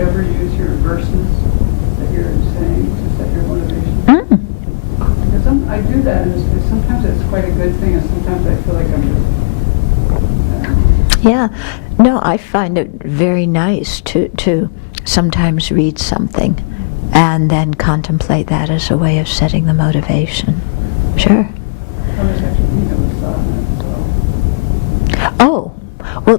you ever use your verses that you're saying to set your motivation? Because I do that, and sometimes it's quite a good thing, and sometimes I feel like I'm just... Yeah. No, I find it very nice to sometimes read something and then contemplate that as a way of setting the motivation. Sure. I was actually thinking of the sadhana as well. Oh, well,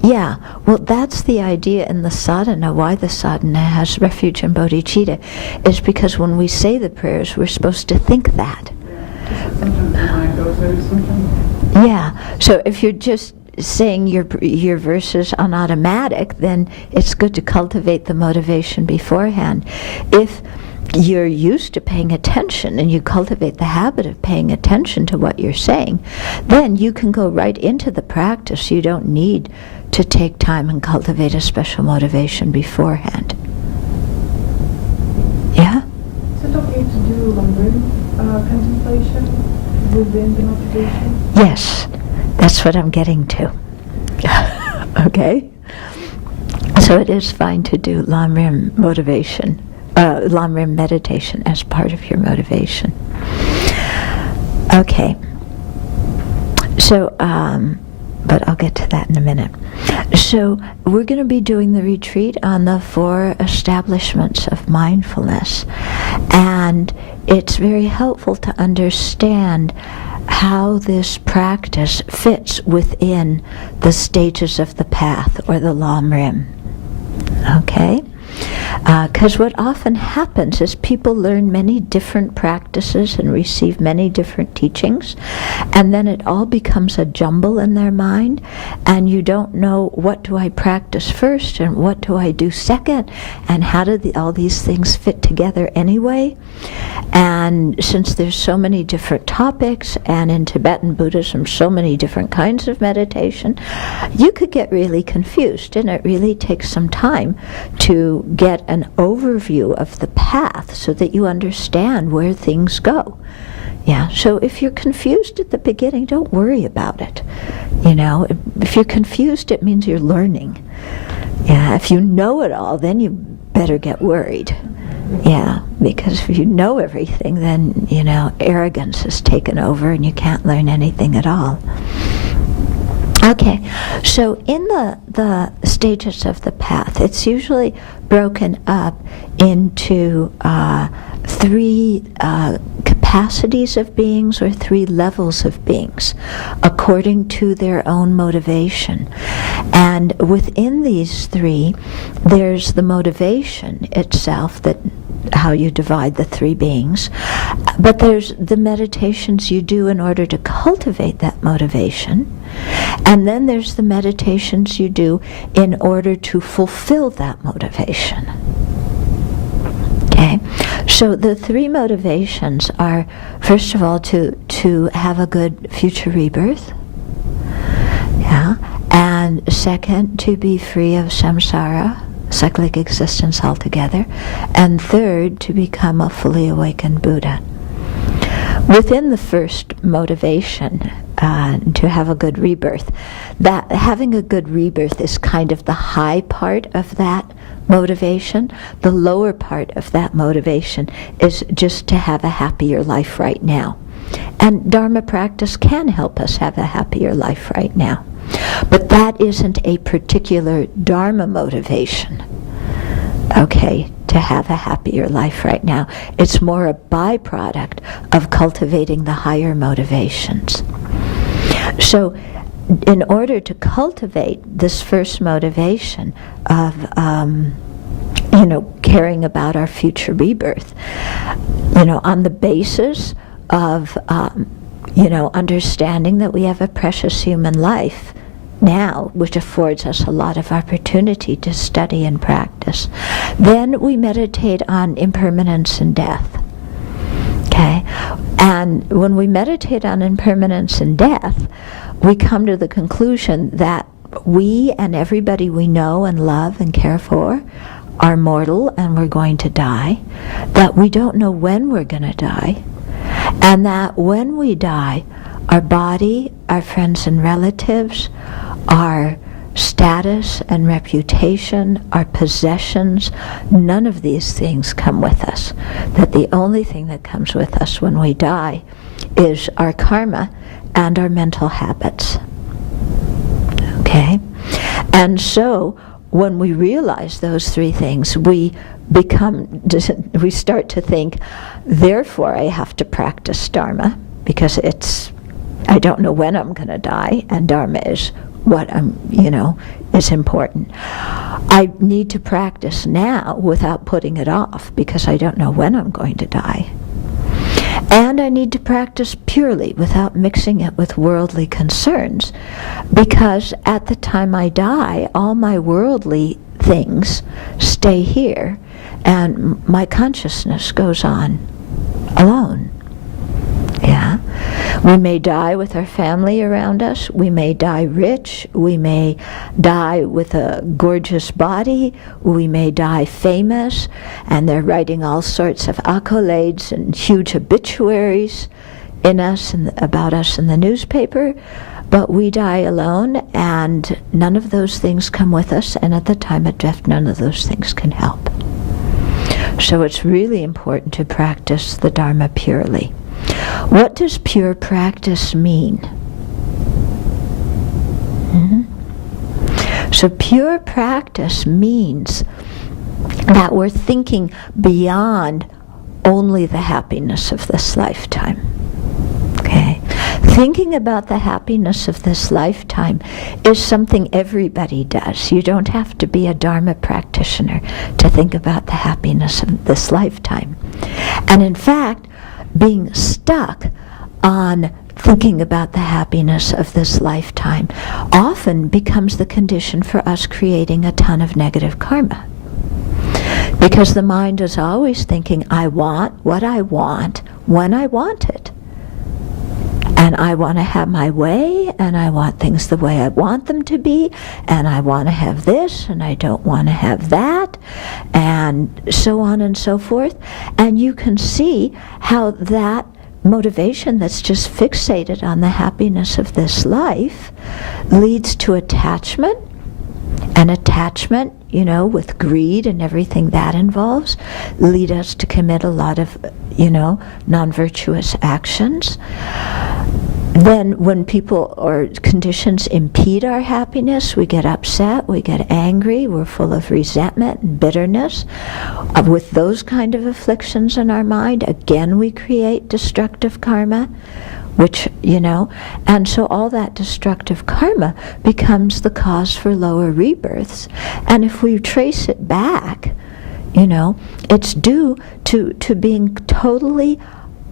yeah, well, that's the idea in the sadhana. Why the sadhana has refuge and bodhicitta is because when we say the prayers, we're supposed to think that. Yeah, sometimes the mind goes there, sometimes. Yeah, so if you're just saying your verses on automatic, then it's good to cultivate the motivation beforehand. If you're used to paying attention and you cultivate the habit of paying attention to what you're saying, then you can go right into the practice. You don't need to take time and cultivate a special motivation beforehand. Yeah? Is it okay to do Lamrim contemplation within the motivation? Yes, that's what I'm getting to. Okay? So it is fine to do Lamrim motivation. Lamrim meditation as part of your motivation. Okay. So, but I'll get to that in a minute. So we're going to be doing the retreat on the 4 establishments of mindfulness. And it's very helpful to understand how this practice fits within the stages of the path, or the Lamrim. Okay? Because what often happens is people learn many different practices and receive many different teachings, and then it all becomes a jumble in their mind, and you don't know, what do I practice first and what do I do second, and how do all these things fit together anyway? And since there's so many different topics, and in Tibetan Buddhism so many different kinds of meditation, you could get really confused, and it really takes some time to get an overview of the path so that you understand where things go. Yeah, so if you're confused at the beginning, don't worry about it. You know, if you're confused, it means you're learning. Yeah, if you know it all, then you better get worried. Yeah, because if you know everything, then, you know, arrogance has taken over and you can't learn anything at all. Okay, so in the stages of the path, it's usually broken up into 3 capacities of beings, or 3 levels of beings, according to their own motivation. And within these 3, there's the motivation itself, that how you divide the 3 beings, but there's the meditations you do in order to cultivate that motivation, and then there's the meditations you do in order to fulfill that motivation. Okay, so the 3 motivations are, first of all, to have a good future rebirth, yeah, and second, to be free of samsara, cyclic existence altogether, and third, to become a fully awakened Buddha. Within the first motivation, to have a good rebirth, that having a good rebirth is kind of the high part of that motivation. The lower part of that motivation is just to have a happier life right now. And Dharma practice can help us have a happier life right now. But that isn't a particular Dharma motivation, okay, to have a happier life right now. It's more a byproduct of cultivating the higher motivations. So in order to cultivate this first motivation of caring about our future rebirth, on the basis of understanding that we have a precious human life now, which affords us a lot of opportunity to study and practice, then we meditate on impermanence and death. Okay? And when we meditate on impermanence and death, we come to the conclusion that we and everybody we know and love and care for are mortal and we're going to die, that we don't know when we're going to die, and that when we die, our body, our friends and relatives, our status and reputation, our possessions, none of these things come with us. That the only thing that comes with us when we die is our karma and our mental habits. Okay? And so, when we realize those three things, we start to think, therefore I have to practice Dharma, because I don't know when I'm going to die, and Dharma is what is important. I need to practice now without putting it off, because I don't know when I'm going to die. And I need to practice purely without mixing it with worldly concerns, because at the time I die, all my worldly things stay here, and my consciousness goes on alone. Yeah. We may die with our family around us. We may die rich. We may die with a gorgeous body. We may die famous, and they're writing all sorts of accolades and huge obituaries in us and about us in the newspaper. But we die alone, and none of those things come with us, and at the time of death, none of those things can help. So it's really important to practice the Dharma purely. What does pure practice mean? So pure practice means that we're thinking beyond only the happiness of this lifetime. Okay? Thinking about the happiness of this lifetime is something everybody does. You don't have to be a Dharma practitioner to think about the happiness of this lifetime. And in fact, being stuck on thinking about the happiness of this lifetime often becomes the condition for us creating a ton of negative karma. Because the mind is always thinking, I want what I want when I want it. And I want to have my way, and I want things the way I want them to be, and I want to have this, and I don't want to have that, and so on and so forth. And you can see how that motivation that's just fixated on the happiness of this life leads to attachment, and attachment, with greed and everything that involves, lead us to commit a lot of, non-virtuous actions. Then when people or conditions impede our happiness, we get upset, we get angry, we're full of resentment and bitterness. With those kind of afflictions in our mind, again we create destructive karma, which, and so all that destructive karma becomes the cause for lower rebirths. And if we trace it back, it's due to being totally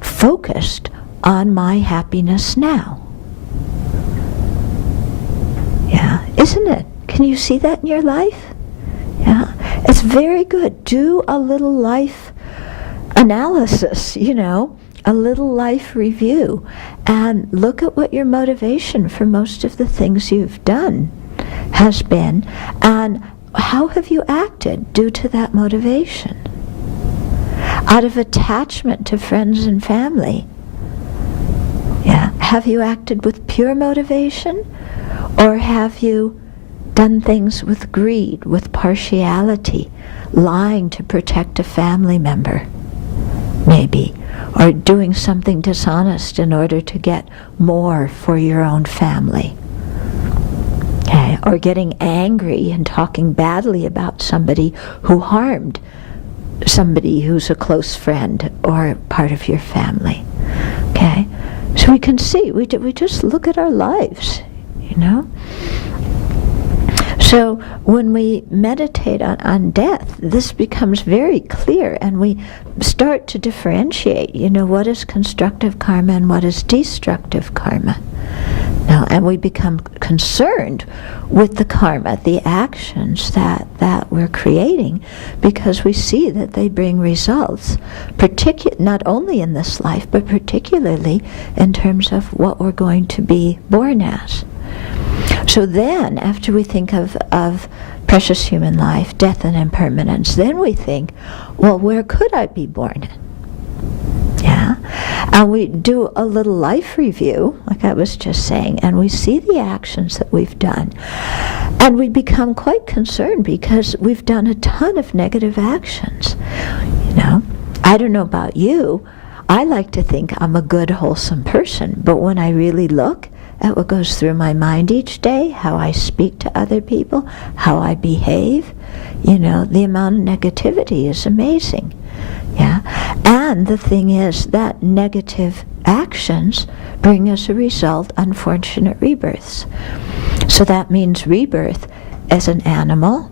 focused on my happiness now. Yeah, isn't it? Can you see that in your life? Yeah, it's very good. Do a little life analysis, a little life review, and look at what your motivation for most of the things you've done has been, and how have you acted due to that motivation? Out of attachment to friends and family, have you acted with pure motivation, or have you done things with greed, with partiality, lying to protect a family member, maybe, or doing something dishonest in order to get more for your own family? Okay, or getting angry and talking badly about somebody who harmed somebody who's a close friend or part of your family. Okay? So we can see, we just look at our lives, So when we meditate on death, this becomes very clear, and we start to differentiate, what is constructive karma and what is destructive karma. Now, and we become concerned with the karma, the actions that we're creating, because we see that they bring results, not only in this life, but particularly in terms of what we're going to be born as. So then, after we think of precious human life, death and impermanence, then we think, well, where could I be born in? Yeah? And we do a little life review, like I was just saying, and we see the actions that we've done. And we become quite concerned because we've done a ton of negative actions. I don't know about you. I like to think I'm a good, wholesome person, but when I really look at what goes through my mind each day, how I speak to other people, how I behave, the amount of negativity is amazing. Yeah. And the thing is that negative actions bring as a result unfortunate rebirths. So that means rebirth as an animal,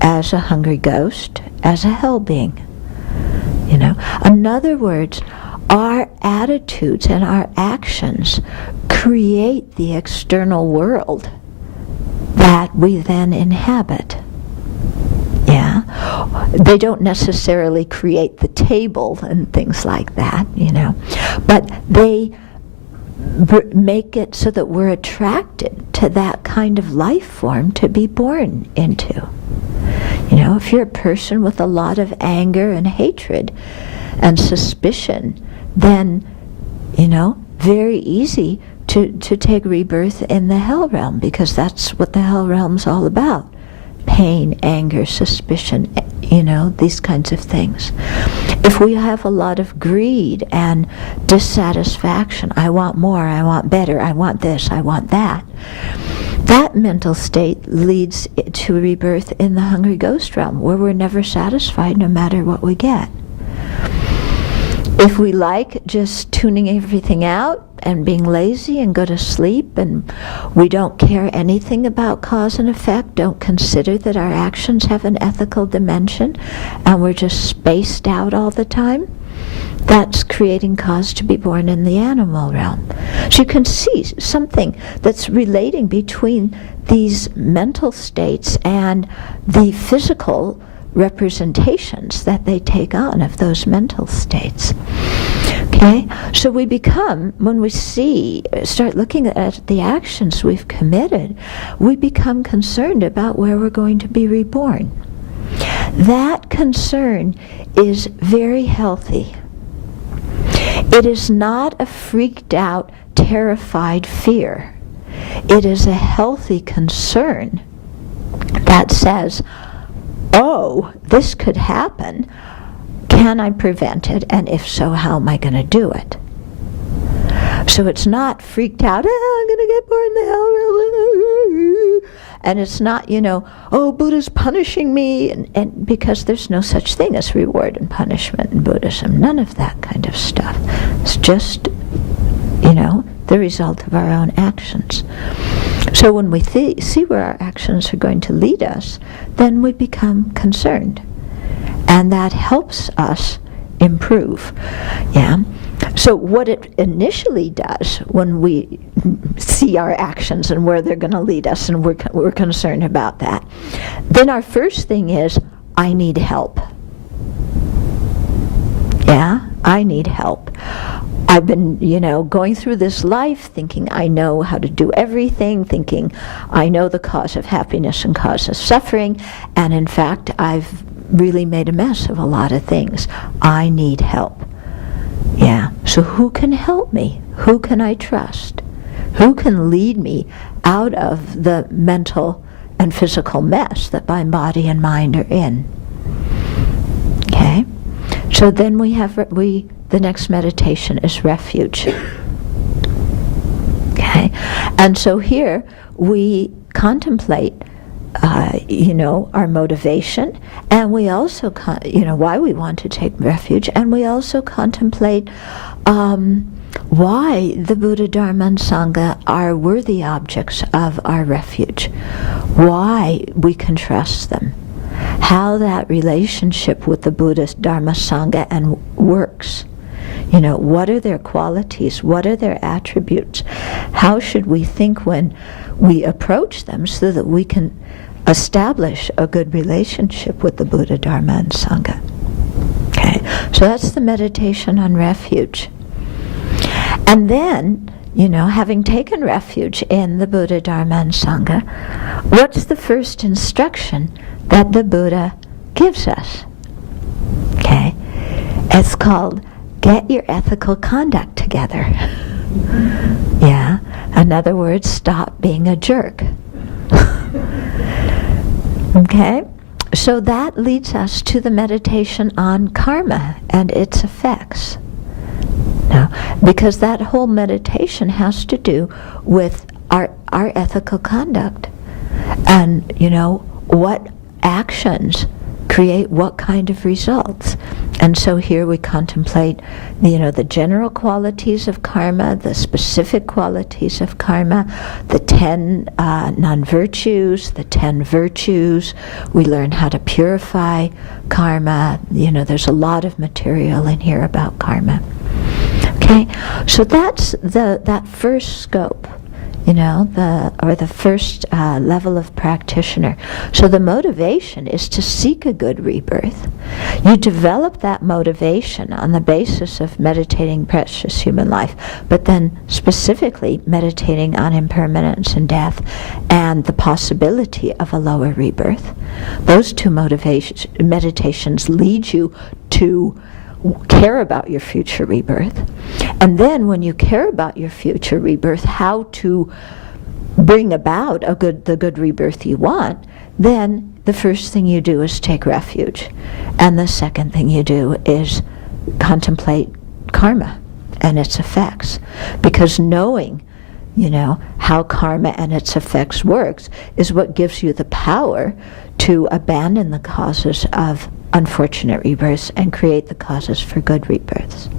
as a hungry ghost, as a hell being. In other words, our attitudes and our actions create the external world that we then inhabit. Yeah. They don't necessarily create the table and things like that, but they make it so that we're attracted to that kind of life form to be born into. If you're a person with a lot of anger and hatred and suspicion, then, very easy to take rebirth in the hell realm, because that's what the hell realm's all about. Pain, anger, suspicion, these kinds of things. If we have a lot of greed and dissatisfaction, I want more, I want better, I want this, I want that, that mental state leads to rebirth in the hungry ghost realm, where we're never satisfied no matter what we get. If we like just tuning everything out and being lazy and go to sleep, and we don't care anything about cause and effect, don't consider that our actions have an ethical dimension, and we're just spaced out all the time, that's creating cause to be born in the animal realm. So you can see something that's relating between these mental states and the physical representations that they take on of those mental states. Okay? So we become, when we start looking at the actions we've committed, we become concerned about where we're going to be reborn. That concern is very healthy. It is not a freaked out, terrified fear. It is a healthy concern that says, oh, this could happen. Can I prevent it? And if so, how am I going to do it? So it's not freaked out, I'm going to get born in the hell realm. And it's not, oh, Buddha's punishing me. And because there's no such thing as reward and punishment in Buddhism. None of that kind of stuff. It's just, the result of our own actions. So when we see where our actions are going to lead us, then we become concerned. And that helps us improve. Yeah. So what it initially does when we see our actions and where they're going to lead us, and we're concerned about that, then our first thing is, I need help. Yeah, I need help. I've been, going through this life thinking I know how to do everything, thinking I know the cause of happiness and cause of suffering, and in fact, I've really made a mess of a lot of things. I need help. Yeah, so who can help me? Who can I trust? Who can lead me out of the mental and physical mess that my body and mind are in? Okay, so then the next meditation is refuge. Okay, and so here we contemplate our motivation, and we also, why we want to take refuge, and we also contemplate why the Buddha, Dharma, and Sangha are worthy objects of our refuge, why we can trust them, how that relationship with the Buddha, Dharma, Sangha and works. What are their qualities? What are their attributes? How should we think when we approach them so that we can establish a good relationship with the Buddha, Dharma, and Sangha? Okay, so that's the meditation on refuge. And then, having taken refuge in the Buddha, Dharma, and Sangha, what's the first instruction that the Buddha gives us? Okay, it's called get your ethical conduct together. Yeah. In other words, stop being a jerk. Okay? So that leads us to the meditation on karma and its effects. Now, because that whole meditation has to do with our ethical conduct. And, what actions create what kind of results. And so here we contemplate, the general qualities of karma, the specific qualities of karma, the 10 non-virtues, the 10 virtues. We learn how to purify karma. There's a lot of material in here about karma. Okay, so that's that first scope. The first level of practitioner. So the motivation is to seek a good rebirth. You develop that motivation on the basis of meditating precious human life, but then specifically meditating on impermanence and death and the possibility of a lower rebirth. Those two meditations lead you to care about your future rebirth. And then when you care about your future rebirth, how to bring about the good rebirth you want, then the first thing you do is take refuge. And the second thing you do is contemplate karma and its effects. Because knowing, how karma and its effects works is what gives you the power to abandon the causes of unfortunate rebirths and create the causes for good rebirths.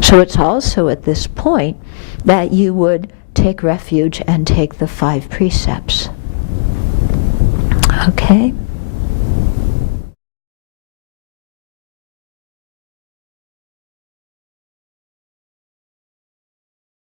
So it's also at this point that you would take refuge and take the 5 precepts. Okay?